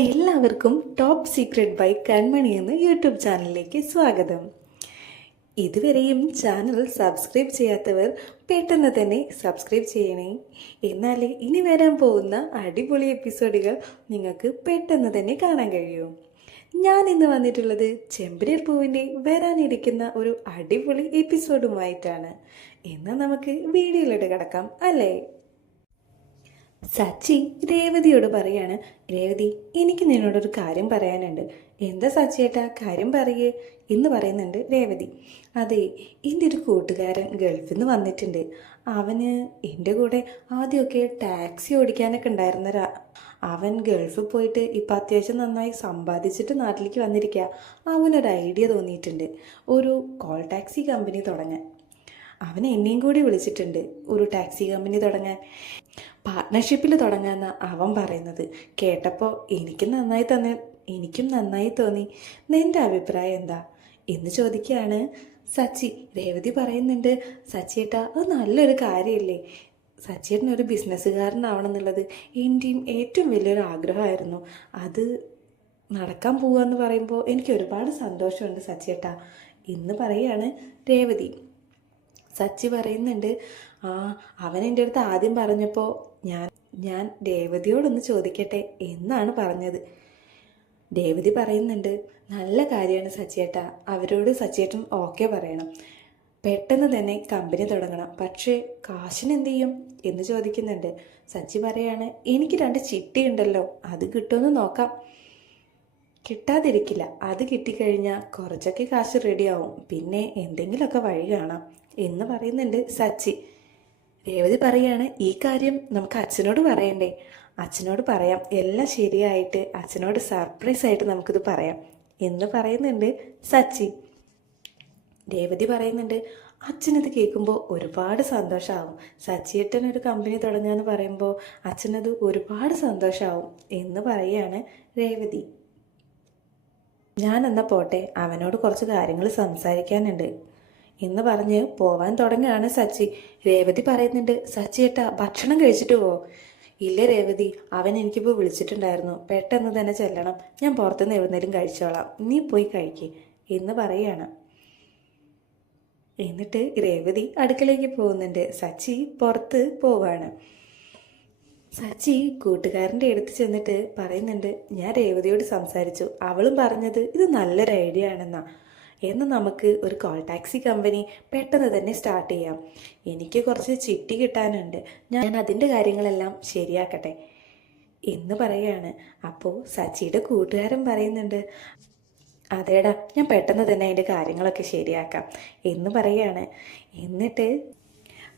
എല്ലാവർക്കും top secret by കൺമണി എന്ന YouTube ചാനലിലേക്ക് സ്വാഗതം. ഇതുവരെയും ചാനൽ സബ്സ്ക്രൈബ് ചെയ്യാത്തവർ പെട്ടെന്ന് തന്നെ സബ്സ്ക്രൈബ് ചെയ്യണേ. എന്നാലേ ഇനി വരാൻ പോകുന്ന അടിപൊളി എപ്പിസോഡുകൾ നിങ്ങൾക്ക് പെട്ടെന്ന് തന്നെ കാണാൻ കഴിയും. ഞാൻ ഇന്ന് വന്നിട്ടുള്ളത് ചെമ്പരർ പൂവിന്റെ വരാനിരിക്കുന്ന ഒരു അടിപൊളി എപ്പിസോഡുമായിട്ടാണ് എന്നാൽ നമുക്ക് വീഡിയോയിലോട്ട് കിടക്കാം അല്ലേ? സച്ചി രേവതിയോട് പറയാണ് രേവതി എനിക്ക് നിന്നോടൊരു കാര്യം പറയാനുണ്ട്. എന്താ സച്ചിയേട്ടാ? കാര്യം പറയേ എന്ന് പറയുന്നുണ്ട് രേവതി. അതെ എന്റെ ഒരു കൂട്ടുകാരൻ ഗൾഫിൽ നിന്ന് വന്നിട്ടുണ്ട്. അവന് എന്റെ കൂടെ ആദ്യമൊക്കെ ടാക്സി ഓടിക്കാനൊക്കെ ഉണ്ടായിരുന്നൊരാ. അവൻ ഗൾഫിൽ പോയിട്ട് ഇപ്പം അത്യാവശ്യം നന്നായി സമ്പാദിച്ചിട്ട് നാട്ടിലേക്ക് വന്നിരിക്കുക അവനൊരു ഐഡിയ തോന്നിയിട്ടുണ്ട്. ഒരു കോൾ ടാക്സി കമ്പനി തുടങ്ങാൻ. അവൻ എന്നെയും കൂടി വിളിച്ചിട്ടുണ്ട് ഒരു ടാക്സി കമ്പനി തുടങ്ങാൻ. പാർട്ട്ണർഷിപ്പിൽ തുടങ്ങാമെന്നാണ് അവൻ പറയുന്നത്. കേട്ടപ്പോൾ എനിക്ക് നന്നായി തന്നെ എനിക്കും നന്നായി തോന്നി. നിന്റെ അഭിപ്രായം എന്താ? എന്ന് ചോദിക്കുകയാണ് സച്ചി. രേവതി പറയുന്നുണ്ട് സച്ചിയേട്ടാ അത് നല്ലൊരു കാര്യമല്ലേ സച്ചിയേട്ടനൊരു ബിസിനസ്സുകാരനാവണം എന്നുള്ളത് എന്റെയും ഏറ്റവും വലിയൊരു ആഗ്രഹമായിരുന്നു. അത് നടക്കാൻ പോവാന്ന് പറയുമ്പോൾ എനിക്ക് ഒരുപാട് സന്തോഷമുണ്ട് സച്ചിയേട്ട എന്ന് പറയുകയാണ് രേവതി. സച്ചി പറയുന്നുണ്ട് ആ അവൻ എന്റെ അടുത്ത് ആദ്യം പറഞ്ഞപ്പോൾ ഞാൻ ഞാൻ രേവതിയോടൊന്ന് ചോദിക്കട്ടെ എന്നാണ് പറഞ്ഞത്. രേവതി പറയുന്നുണ്ട് നല്ല കാര്യമാണ് സച്ചേട്ട. അവരോട് സച്ചിയേട്ടൻ ഓക്കെ പറയണം. പെട്ടെന്ന് തന്നെ കമ്പനി തുടങ്ങണം. പക്ഷേ കാശിന് എന്ത് ചെയ്യും? എന്ന് ചോദിക്കുന്നുണ്ട്. സച്ചി പറയാണ് എനിക്ക് രണ്ട് ചിട്ടിയുണ്ടല്ലോ അത് കിട്ടുമെന്ന് നോക്കാം. കിട്ടാതിരിക്കില്ല. അത് കിട്ടിക്കഴിഞ്ഞാൽ കുറച്ചൊക്കെ കാശ് റെഡിയാവും പിന്നെ എന്തെങ്കിലുമൊക്കെ വഴി കാണാം എന്ന് പറയുന്നുണ്ട് സച്ചി. രേവതി പറയാണ് ഈ കാര്യം നമുക്ക് അച്ഛനോട് പറയണ്ടേ? അച്ഛനോട് പറയാം. എല്ലാം ശരിയായിട്ട് അച്ഛനോട് സർപ്രൈസ് ആയിട്ട് നമുക്കിത് പറയാം. എന്ന് പറയുന്നുണ്ട് സച്ചി. രേവതി പറയുന്നുണ്ട് അച്ഛനത് കേൾക്കുമ്പോൾ ഒരുപാട് സന്തോഷമാവും സച്ചിയേട്ടൻ ഒരു കമ്പനി തുടങ്ങാന്ന് പറയുമ്പോൾ അച്ഛനത് ഒരുപാട് സന്തോഷമാവും എന്ന് പറയുകയാണ് രേവതി. ഞാൻ എന്നാ പോട്ടെ അവനോട് കുറച്ച് കാര്യങ്ങൾ സംസാരിക്കാനുണ്ട്. എന്ന് പറഞ്ഞ് പോവാൻ തുടങ്ങുകയാണ് സച്ചി. രേവതി പറയുന്നുണ്ട് സച്ചി ഏട്ടാ ഭക്ഷണം കഴിച്ചിട്ട് പോ. ഇല്ല രേവതി അവൻ എനിക്കിപ്പോൾ വിളിച്ചിട്ടുണ്ടായിരുന്നു. പെട്ടെന്ന് തന്നെ ചെല്ലണം. ഞാൻ പുറത്തുനിന്ന് എവിടുന്നേലും കഴിച്ചോളാം. നീ പോയി കഴിക്ക് എന്ന് പറയാണ്. എന്നിട്ട് രേവതി അടുക്കളയ്ക്ക് പോകുന്നുണ്ട്. സച്ചി പുറത്ത് പോവാണ്. സച്ചി കൂട്ടുകാരന്റെ അടുത്ത് ചെന്നിട്ട് പറയുന്നുണ്ട് ഞാൻ രേവതിയോട് സംസാരിച്ചു. അവളും പറഞ്ഞത് ഇത് നല്ലൊരു ഐഡിയ ആണെന്നാ. എന്ന് നമുക്ക് ഒരു കോൾ ടാക്സി കമ്പനി പെട്ടെന്ന് തന്നെ സ്റ്റാർട്ട് ചെയ്യാം. എനിക്ക് കുറച്ച് ചിട്ടി കിട്ടാനുണ്ട്. ഞാൻ അതിന്റെ കാര്യങ്ങളെല്ലാം ശരിയാക്കട്ടെ. എന്ന് പറയാണ്. അപ്പോൾ സച്ചിയുടെ കൂട്ടുകാരൻ പറയുന്നുണ്ട് അതേടാ ഞാൻ പെട്ടെന്ന് തന്നെ അതിന്റെ കാര്യങ്ങളൊക്കെ ശരിയാക്കാം. എന്ന് പറയാണ്. എന്നിട്ട്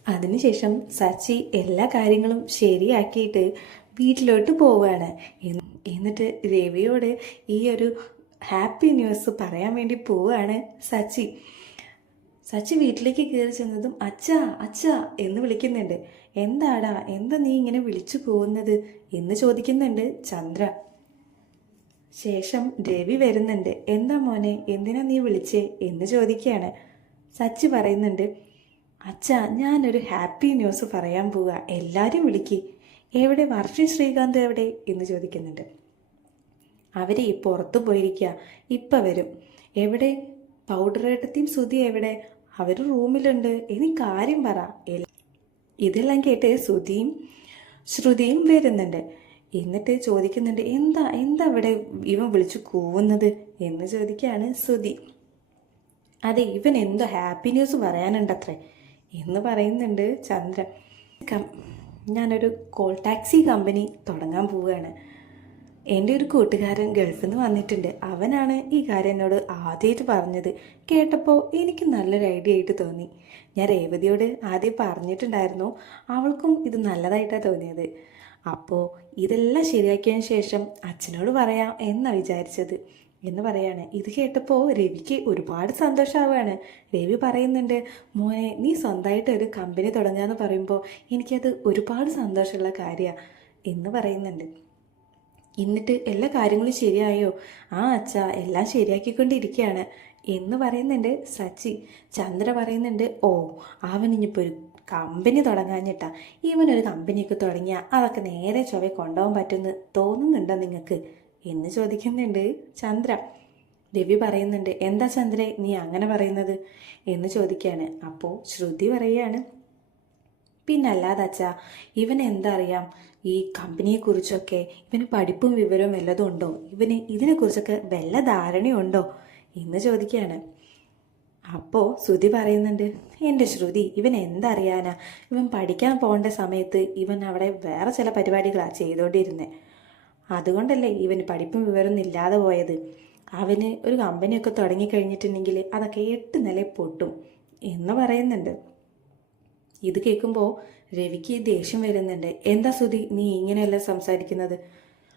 അതിനുശേഷം സച്ചി എല്ലാ കാര്യങ്ങളും ശരിയാക്കിയിട്ട് വീട്ടിലോട്ട് പോവുകയാണ് എന്നിട്ട് രവിയോട് ഈ ഒരു ഹാപ്പി ന്യൂസ് പറയാൻ വേണ്ടി പോവുകയാണ് സച്ചി. സച്ചി വീട്ടിലേക്ക് കയറി ചെന്നതും അച്ഛാ അച്ഛാ എന്ന് വിളിക്കുന്നുണ്ട്. എന്താടാ എന്താ നീ ഇങ്ങനെ വിളിച്ചു പോകുന്നത് എന്ന് ചോദിക്കുന്നുണ്ട് ചന്ദ്ര. ശേഷം രവി വരുന്നുണ്ട്. എന്താ മോനെ എന്തിനാ നീ വിളിച്ചേ എന്ന് ചോദിക്കുകയാണ്. സച്ചി പറയുന്നുണ്ട് അച്ഛാ ഞാനൊരു ഹാപ്പി ന്യൂസ് പറയാൻ പോവുക എല്ലാവരും വിളിക്ക്. എവിടെ? വർഷി ശ്രീകാന്ത് എവിടെ? എന്ന് ചോദിക്കുന്നുണ്ട്. അവർ ഈ പുറത്തു പോയിരിക്കുക ഇപ്പം വരും. എവിടെ? പൗഡർ പൗഡറേട്ടത്തെയും സുധി എവിടെ? അവർ റൂമിലുണ്ട്. ഇനി കാര്യം പറ. ഇതെല്ലാം കേട്ട് ശ്രുതിയും ശ്രുതിയും വരുന്നുണ്ട്. എന്നിട്ട് ചോദിക്കുന്നുണ്ട് എന്താ എന്താ ഇവിടെ ഇവൻ വിളിച്ചു കൂവുന്നത്? എന്ന് ചോദിക്കുകയാണ് ശ്രുതി അതെ ഇവൻ എന്തോ ഹാപ്പി ന്യൂസ് പറയാനുണ്ടത്രേ എന്ന് പറയുന്നുണ്ട് ചന്ദ്രൻ. ഞാനൊരു കോൾ ടാക്സി കമ്പനി തുടങ്ങാൻ പോവുകയാണ്. എന്റെ ഒരു കൂട്ടുകാരൻ ഗൾഫിൽ നിന്ന് വന്നിട്ടുണ്ട്. അവനാണ് ഈ കാര്യം എന്നോട് ആദ്യമായിട്ട് പറഞ്ഞത്. കേട്ടപ്പോൾ എനിക്ക് നല്ലൊരു ഐഡിയ ആയിട്ട് തോന്നി. ഞാൻ രേവതിയോട് ആദ്യം പറഞ്ഞിട്ടുണ്ടായിരുന്നു. അവൾക്കും ഇത് നല്ലതായിട്ടാണ് തോന്നിയത്. അപ്പോൾ ഇതെല്ലാം ശരിയാക്കിയതിന് ശേഷം അച്ഛനോട് പറയാം എന്നാണ് വിചാരിച്ചത്. എന്ന് പറയാണ്. ഇത് കേട്ടപ്പോൾ രവിക്ക് ഒരുപാട് സന്തോഷമാവുകയാണ് രവി പറയുന്നുണ്ട് മോനെ നീ സ്വന്തമായിട്ട് ഒരു കമ്പനി തുടങ്ങുകയെന്ന് പറയുമ്പോൾ എനിക്കത് ഒരുപാട് സന്തോഷമുള്ള കാര്യമാണ് എന്ന് പറയുന്നുണ്ട്. എന്നിട്ട് എല്ലാ കാര്യങ്ങളും ശരിയായോ? ആ അച്ഛ എല്ലാം ശരിയാക്കിക്കൊണ്ടിരിക്കുകയാണ് എന്ന് പറയുന്നുണ്ട് സച്ചി. ചന്ദ്ര പറയുന്നുണ്ട് ഓ അവനിപ്പോൾ ഒരു കമ്പനി തുടങ്ങാഞ്ഞിട്ടാ. ഇവനൊരു കമ്പനിയൊക്കെ തുടങ്ങിയാൽ അതൊക്കെ നേരെ ചൊവ്വെ കൊണ്ടുപോകാൻ പറ്റുമെന്ന് തോന്നുന്നുണ്ടോ നിങ്ങൾക്ക് എന്ന് ചോദിക്കുന്നുണ്ട് ചന്ദ്ര. രവി പറയുന്നുണ്ട് എന്താ ചന്ദ്രേ നീ അങ്ങനെ പറയുന്നത്? എന്ന് ചോദിക്കുകയാണ് അപ്പോൾ ശ്രുതി പറയുകയാണ് പിന്നല്ലാതെ അച്ഛാ ഇവൻ എന്തറിയാം ഈ കമ്പനിയെക്കുറിച്ചൊക്കെ ഇവന് പഠിപ്പും വിവരവും വല്ലതും ഉണ്ടോ ഇവന് ഇതിനെക്കുറിച്ചൊക്കെ വല്ല ധാരണയുണ്ടോ? എന്ന് ചോദിക്കുകയാണ് അപ്പോൾ ശ്രുതി പറയുന്നുണ്ട് എന്റെ ശ്രുതി ഇവൻ എന്തറിയാനാ ഇവൻ പഠിക്കാൻ പോകേണ്ട സമയത്ത് ഇവൻ അവിടെ വേറെ ചില പരിപാടികളാണ് ചെയ്തുകൊണ്ടിരുന്നത് അതുകൊണ്ടല്ലേ ഇവന് പഠിപ്പും വിവരമൊന്നും ഇല്ലാതെ പോയത്. അവന് ഒരു കമ്പനിയൊക്കെ തുടങ്ങിക്കഴിഞ്ഞിട്ടുണ്ടെങ്കിൽ അതൊക്കെ എട്ട് നില പൊട്ടും എന്ന് പറയുന്നുണ്ട്. ഇത് കേൾക്കുമ്പോൾ രവിക്ക് ദേഷ്യം വരുന്നുണ്ട്. എന്താ സുധി നീ ഇങ്ങനെയല്ല സംസാരിക്കുന്നത്?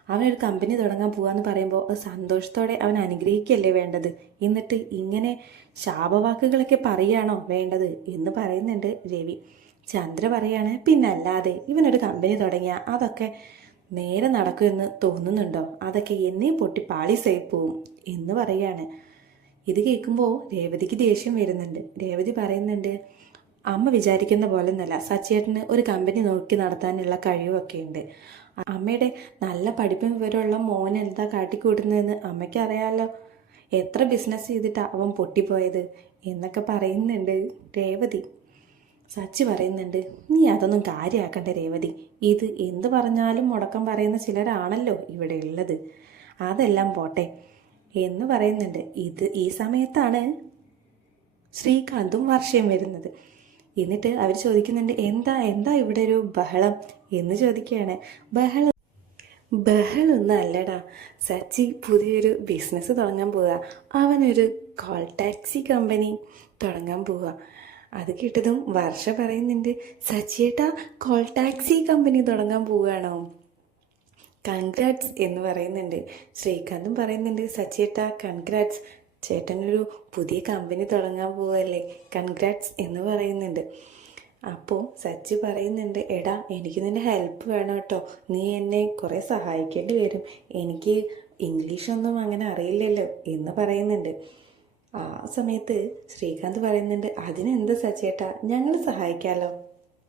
അവനൊരു കമ്പനി തുടങ്ങാൻ പോവാന്ന് പറയുമ്പോൾ അത് സന്തോഷത്തോടെ അവൻ അനുഗ്രഹിക്കല്ലേ വേണ്ടത്? എന്നിട്ട് ഇങ്ങനെ ശാപവാക്കുകളൊക്കെ പറയുകയാണോ വേണ്ടത് എന്ന് പറയുന്നുണ്ട് രവി. ചന്ദ്ര പറയാണ് പിന്നല്ലാതെ ഇവനൊരു കമ്പനി തുടങ്ങിയ അതൊക്കെ നേരെ നടക്കുമെന്ന് തോന്നുന്നുണ്ടോ? അതൊക്കെ എന്നേ പൊട്ടി പാളിസായി പോവും എന്ന് പറയാണ്. ഇത് കേൾക്കുമ്പോൾ രേവതിക്ക് ദേഷ്യം വരുന്നുണ്ട്. രേവതി പറയുന്നുണ്ട് അമ്മ വിചാരിക്കുന്ന പോലെ നല്ല സച്ചേട്ടന് ഒരു കമ്പനി നോക്കി നടത്താനുള്ള കഴിവൊക്കെ ഉണ്ട്. അമ്മയുടെ നല്ല പഠിപ്പും വിവരമുള്ള മോൻ എന്താ കാട്ടിക്കൂട്ടുന്നതെന്ന് അമ്മയ്ക്ക് എത്ര ബിസിനസ് ചെയ്തിട്ടാണ് അവൻ പൊട്ടിപ്പോയത് എന്നൊക്കെ പറയുന്നുണ്ട് രേവതി. സച്ചി പറയുന്നുണ്ട് നീ അതൊന്നും കാര്യമാക്കണ്ട രേവതി. ഇത് എന്ത് പറഞ്ഞാലും മുടക്കം പറയുന്ന ചിലരാണല്ലോ ഇവിടെ ഉള്ളത്. അതെല്ലാം പോട്ടെ എന്ന് പറയുന്നുണ്ട്. ഇത് ഈ സമയത്താണ് ശ്രീകാന്തും വർഷയും വരുന്നത്. എന്നിട്ട് അവർ ചോദിക്കുന്നുണ്ട് എന്താ എന്താ ഇവിടെ ഒരു ബഹളം? എന്ന് ചോദിക്കുകയാണ്. ബഹളം ബഹളൊന്നും അല്ലടാ. സച്ചി പുതിയൊരു ബിസിനസ് തുടങ്ങാൻ പോവുക അവനൊരു കോൾ ടാക്സി കമ്പനി തുടങ്ങാൻ പോവുക അത് കേട്ടതും വർഷ പറയുന്നുണ്ട് സച്ചിയേട്ടാ കോൾ ടാക്സി കമ്പനി തുടങ്ങാൻ പോവുകയാണോ കൺഗ്രാറ്റ്സ് എന്ന് പറയുന്നുണ്ട്. ശ്രീകാന്തും പറയുന്നുണ്ട് സച്ചിയേട്ടാ കൺഗ്രാറ്റ്സ്. ചേട്ടനൊരു പുതിയ കമ്പനി തുടങ്ങാൻ പോവല്ലേ? കൺഗ്രാറ്റ്സ് എന്ന് പറയുന്നുണ്ട്. അപ്പോൾ സച്ചി പറയുന്നുണ്ട് എടാ എനിക്ക് നിന്റെ ഹെൽപ്പ് വേണം കേട്ടോ. നീ എന്നെ കുറേ സഹായിക്കേണ്ടി വരും. എനിക്ക് ഇംഗ്ലീഷൊന്നും അങ്ങനെ അറിയില്ലല്ലോ എന്ന് പറയുന്നുണ്ട്. ആ സമയത്ത് ശ്രീകാന്ത് പറയുന്നുണ്ട് അതിനെന്ത് സച്ചേട്ടാ ഞങ്ങൾ സഹായിക്കാമല്ലോ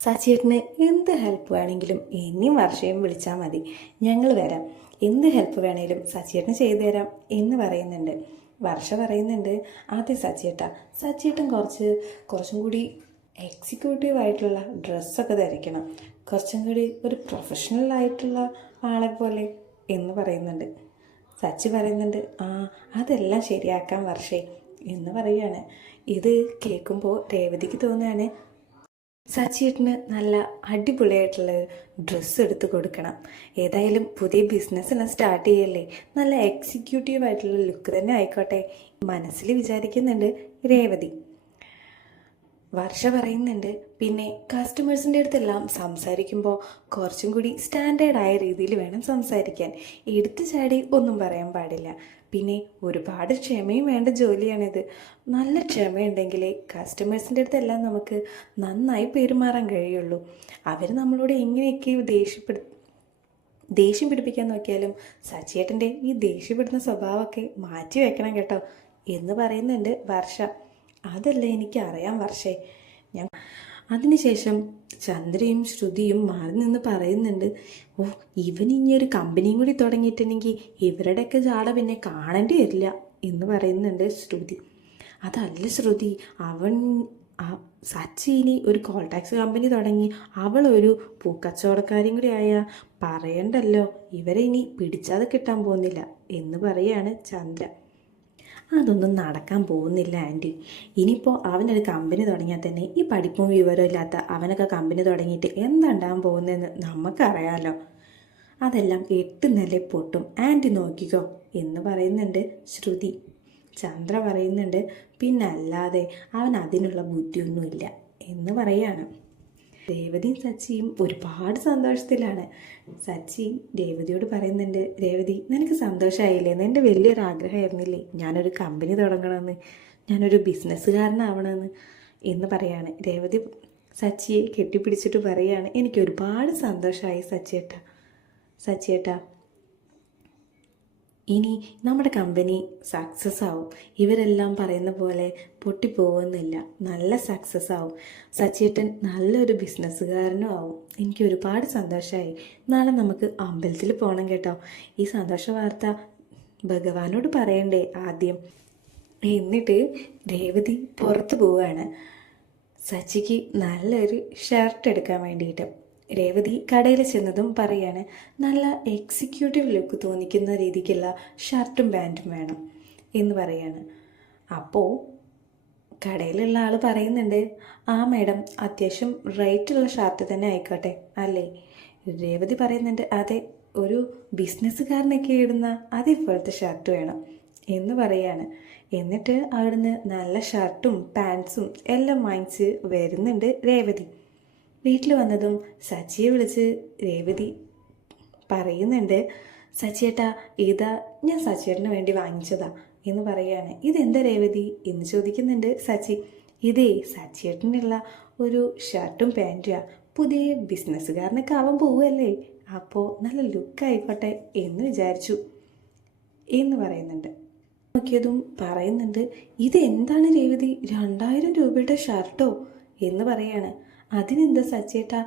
സച്ചേട്ടന് എന്ത് ഹെൽപ്പ് വേണമെങ്കിലും എന്നെയും വർഷയും വിളിച്ചാൽ മതി. ഞങ്ങൾ വരാം. എന്ത് ഹെൽപ്പ് വേണേലും സച്ചേട്ടന് ചെയ്തു തരാം എന്ന് പറയുന്നുണ്ട്. വർഷ പറയുന്നുണ്ട്. ആദ്യം സച്ചിയേട്ട. സച്ചിയേട്ടൻ കുറച്ച് കുറച്ചും കൂടി എക്സിക്യൂട്ടീവ് ആയിട്ടുള്ള ഡ്രസ്സൊക്കെ ധരിക്കണം. കുറച്ചും കൂടി ഒരു പ്രൊഫഷണൽ ആയിട്ടുള്ള ആളെ പോലെ എന്ന് പറയുന്നുണ്ട്. സച്ചി പറയുന്നുണ്ട് ആ അതെല്ലാം ശരിയാക്കാൻ വർഷേ എന്ന് പറയുകയാണ്. ഇത് കേൾക്കുമ്പോൾ രേവതിക്ക് തോന്നുകയാണ് സച്ചിയേട്ടന് നല്ല അടിപൊളിയായിട്ടുള്ള ഡ്രസ്സ് എടുത്ത് കൊടുക്കണം. ഏതായാലും പുതിയ ബിസിനസ് എല്ലാം സ്റ്റാർട്ട് ചെയ്യല്ലേ? നല്ല എക്സിക്യൂട്ടീവ് ആയിട്ടുള്ള ലുക്ക് തന്നെ ആയിക്കോട്ടെ. മനസ്സിൽ വിചാരിക്കുന്നുണ്ട് രേവതി. വർഷ പറയുന്നുണ്ട്. പിന്നെ കസ്റ്റമേഴ്സിന്റെ അടുത്തെല്ലാം സംസാരിക്കുമ്പോൾ കുറച്ചും കൂടി സ്റ്റാൻഡേർഡായ രീതിയിൽ വേണം സംസാരിക്കാൻ. എടുത്തു ചാടി ഒന്നും പറയാൻ പാടില്ല. പിന്നെ ഒരുപാട് ക്ഷമയും വേണ്ട ജോലിയാണിത്. നല്ല ക്ഷമയുണ്ടെങ്കിലേ കസ്റ്റമേഴ്സിന്റെ അടുത്തെല്ലാം നമുക്ക് നന്നായി പെരുമാറാൻ കഴിയുള്ളൂ. അവർ നമ്മളോട് എങ്ങനെയൊക്കെ ദേഷ്യപ്പെടു ദേഷ്യം പിടിപ്പിക്കാൻ നോക്കിയാലും സച്ചിയേട്ടന്റെ ഈ ദേഷ്യപ്പെടുന്ന സ്വഭാവമൊക്കെ മാറ്റി വെക്കണം കേട്ടോ എന്ന് പറയുന്നുണ്ട് വർഷ. അതല്ല എനിക്കറിയാം വർഷേ. ഞാൻ അതിനുശേഷം ചന്ദ്രയും ശ്രുതിയും മാറി നിന്ന് പറയുന്നുണ്ട് ഓ ഇവൻ ഇനി ഒരു കമ്പനിയും കൂടി തുടങ്ങിയിട്ടുണ്ടെങ്കിൽ ഇവരുടെയൊക്കെ ജാട പിന്നെ കാണേണ്ടി വരില്ല എന്ന് പറയുന്നുണ്ട് ശ്രുതി. അതല്ല ശ്രുതി അവൻ സച്ചി ഇനി ഒരു കോൾ ടാക്സ് കമ്പനി തുടങ്ങി. അവൾ ഒരു പൂക്കച്ചവടക്കാരിയും കൂടി ആയ പറയണ്ടല്ലോ ഇവരെ ഇനി പിടിച്ചാതെ കിട്ടാൻ പോകുന്നില്ല എന്ന് പറയാണ് ചന്ദ്ര അതൊന്നും നടക്കാൻ പോകുന്നില്ല ആന്റി. ഇനിയിപ്പോൾ അവനൊരു കമ്പനി തുടങ്ങിയാൽ തന്നെ ഈ പഠിപ്പും വിവരവും ഇല്ലാത്ത അവനൊക്കെ കമ്പനി തുടങ്ങിയിട്ട് എന്തുണ്ടാകാൻ പോകുന്നതെന്ന് നമുക്കറിയാലോ. അതെല്ലാം എട്ട് നില പൊട്ടും. ആന്റി നോക്കിക്കോ എന്ന് പറയുന്നുണ്ട് ശ്രുതി. ചന്ദ്ര പറയുന്നുണ്ട് പിന്നല്ലാതെ അവൻ അതിനുള്ള ബുദ്ധിയൊന്നുമില്ല എന്ന് പറയാണ്. രേവതിയും സച്ചിയും ഒരുപാട് സന്തോഷത്തിലാണ്. സച്ചി രേവതിയോട് പറയുന്നുണ്ട് രേവതി നിനക്ക് സന്തോഷമായില്ലേ എന്റെ വലിയൊരു ആഗ്രഹമായിരുന്നില്ലേ? ഞാനൊരു കമ്പനി തുടങ്ങണമെന്ന്. ഞാനൊരു ബിസിനസ്സുകാരനാവണമെന്ന് എന്ന് പറയാണ്. രേവതി സച്ചിയെ കെട്ടിപ്പിടിച്ചിട്ട് പറയാണ് എനിക്ക് ഒരുപാട് സന്തോഷമായി സച്ചിയേട്ട. സച്ചിയേട്ട ഇനി നമ്മുടെ കമ്പനി സക്സസ് ആവും. ഇവരെല്ലാം പറയുന്ന പോലെ പൊട്ടിപ്പോകുന്നില്ല നല്ല സക്സസ് ആവും. സച്ചേട്ടൻ നല്ലൊരു ബിസിനസ്സുകാരനും ആവും. എനിക്ക് ഒരുപാട് സന്തോഷമായി നാളെ നമുക്ക് അമ്പലത്തിൽ പോകണം കേട്ടോ. ഈ സന്തോഷ വാർത്ത ഭഗവാനോട് പറയണ്ടേ ആദ്യം. എന്നിട്ട് രേവതി പുറത്തു പോവുകയാണ് സച്ചിക്ക് നല്ലൊരു ഷർട്ട് എടുക്കാൻ വേണ്ടിയിട്ട്. രേവതി കടയിൽ ചെന്നതും പറയാണ് നല്ല എക്സിക്യൂട്ടീവ് ലുക്ക് തോന്നിക്കുന്ന രീതിക്കുള്ള ഷർട്ടും പാന്റും വേണം എന്ന് പറയാണ്. അപ്പോൾ കടയിലുള്ള ആൾ പറയുന്നുണ്ട് ആ മേഡം അത്യാവശ്യം റേറ്റുള്ള ഷർട്ട് തന്നെ ആയിക്കോട്ടെ അല്ലേ? രേവതി പറയുന്നുണ്ട് അതെ ഒരു ബിസിനസ്സുകാരനൊക്കെ ഇടുന്ന അതേപോലത്തെ ഷർട്ട് വേണം എന്ന് പറയാണ്. എന്നിട്ട് അവിടുന്ന് നല്ല ഷർട്ടും പാൻസും എല്ലാം വാങ്ങിച്ച് വരുന്നുണ്ട് രേവതി. വീട്ടിൽ വന്നതും സച്ചിയെ വിളിച്ച് രേവതി പറയുന്നുണ്ട് സച്ചിയേട്ടാ ഇതാ ഞാൻ സച്ചിയേട്ടന് വേണ്ടി വാങ്ങിച്ചതാ എന്ന് പറയാണ് ഇതെന്താ രേവതി? എന്ന് ചോദിക്കുന്നുണ്ട് സച്ചി. ഇതേ സച്ചിയേട്ടനുള്ള ഒരു ഷർട്ടും പാന്റുവാ പുതിയ ബിസിനസ്സുകാരനൊക്കെ ആവാൻ പോവുമല്ലേ അപ്പോൾ നല്ല ലുക്കായിക്കോട്ടെ എന്ന് വിചാരിച്ചു എന്ന് പറയുന്നുണ്ട്. നോക്കിയതും പറയുന്നുണ്ട് ഇത് എന്താണ് രേവതി? രണ്ടായിരം രൂപയുടെ ഷർട്ടോ? എന്ന് പറയാണ് അതിനെന്താ സച്ചേട്ടാ?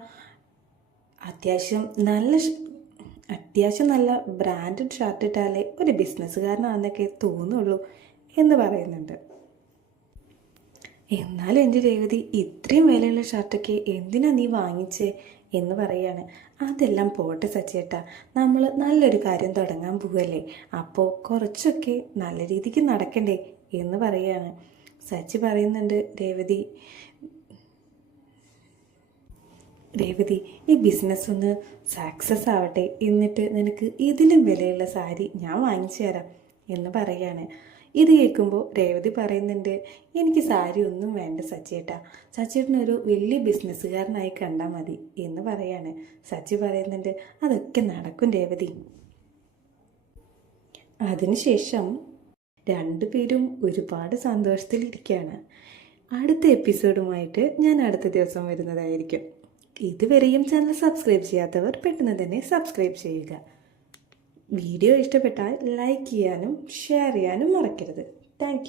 അത്യാവശ്യം നല്ല അത്യാവശ്യം നല്ല ബ്രാൻഡഡ് ഷർട്ട് ഇട്ടാലേ ഒരു ബിസിനസ്സുകാരനാണെന്നൊക്കെ തോന്നുള്ളൂ എന്ന് പറയുന്നുണ്ട്. എന്നാലും എന്റെ രേവതി ഇത്രയും വിലയുള്ള ഷർട്ടൊക്കെ എന്തിനാ നീ വാങ്ങിച്ചേ എന്ന് പറയാണ്. അതെല്ലാം പോട്ടെ സച്ചേട്ടാ നമ്മൾ നല്ലൊരു കാര്യം തുടങ്ങാൻ പോവല്ലേ അപ്പോൾ കുറച്ചൊക്കെ നല്ല രീതിക്ക് നടക്കണ്ടേ എന്ന് പറയാണ്. സച്ചി പറയുന്നുണ്ട് രേവതി രേവതി ഈ ബിസിനസ് ഒന്ന് സക്സസ് ആവട്ടെ എന്നിട്ട് നിനക്ക് ഇതിലും വിലയുള്ള സാരി ഞാൻ വാങ്ങിച്ചു തരാം എന്ന് പറയാണ്. ഇത് കേൾക്കുമ്പോൾ രേവതി പറയുന്നുണ്ട് എനിക്ക് സാരി ഒന്നും വേണ്ട സച്ചേട്ടാ. സച്ചിയേട്ടനൊരു വലിയ ബിസിനസ്സുകാരനായി കണ്ടാൽ മതി എന്ന് പറയാണ്. സച്ചി പറയുന്നുണ്ട് അതൊക്കെ നടക്കും രേവതി. അതിനുശേഷം രണ്ടുപേരും ഒരുപാട് സന്തോഷത്തിലിരിക്കുകയാണ്. അടുത്ത എപ്പിസോഡുമായിട്ട് ഞാൻ അടുത്ത ദിവസം വരുന്നതായിരിക്കും. ഇതുവരെയും ചാനൽ സബ്സ്ക്രൈബ് ചെയ്യാത്തവർ പെട്ടെന്ന് തന്നെ സബ്സ്ക്രൈബ് ചെയ്യുക. വീഡിയോ ഇഷ്ടപ്പെട്ടാൽ ലൈക്ക് ചെയ്യാനും ഷെയർ ചെയ്യാനും മറക്കരുത്. താങ്ക്